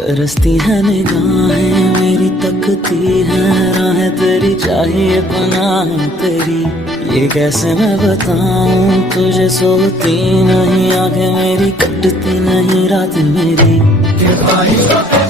तरसती है निगाहें मेरी, तकती है राहें तेरी, चाहिए पनाह तेरी। ये कैसे मैं बताऊं तुझे, सोती नहीं आंखें मेरी, कटती नहीं रात मेरी।